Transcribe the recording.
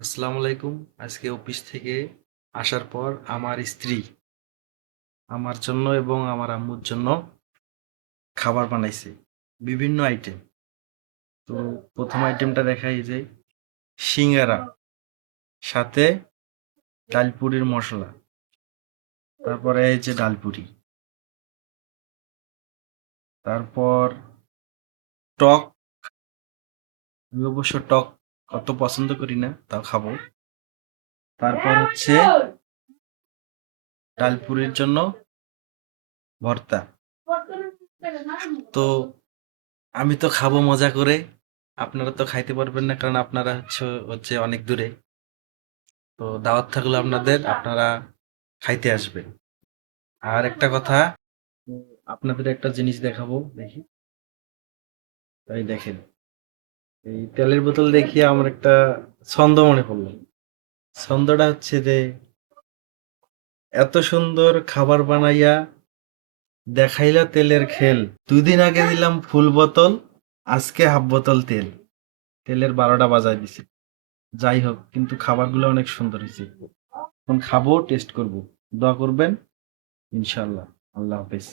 আসসালামু আলাইকুম। আজকে অফিস থেকে আসার পর আমার স্ত্রী আমার জন্য এবং আমার আম্মুর জন্য খাবার বানাইছে। বিভিন্ন আইটেম। তো প্রথম আইটেমটা দেখাই যে সিঙ্গারা সাথে ডালপুরির মশলা। তারপরে এই যে ডালপুরি। তারপর টক। আমি অবশ্য টক অত পছন্দ করি না, তাও খাবো। তারপর হচ্ছে ডালপুরির জন্য ভর্তা। তো আমি তো খাবো মজা করে। আপনারা তো খাইতে পারবেন না, কারণ আপনারা হচ্ছে হচ্ছে অনেক দূরে। তো দাওয়াত থাকলো আপনাদের, আপনারা খাইতে আসবেন। আর একটা কথা, আপনাদের একটা জিনিস দেখাবো, দেখি। তাই দেখেন, এই তেলের বোতল দেখিয়ে আমার একটা ছন্দ মনে পড়লো। ছন্দটা হচ্ছে যে, এত সুন্দর খাবার বানাইয়া দেখাইলা তেলের খেল, 2 দিন আগে দিলাম ফুল বোতল, আজকে হাফ বোতল তেল। তেলের 12টা বাজায় দিছে। যাই হোক, কিন্তু খাবারগুলো অনেক সুন্দর হয়েছে। এখন খাবো, টেস্ট করব। দোয়া করবেন, ইনশাল্লাহ। আল্লাহ হাফেজ।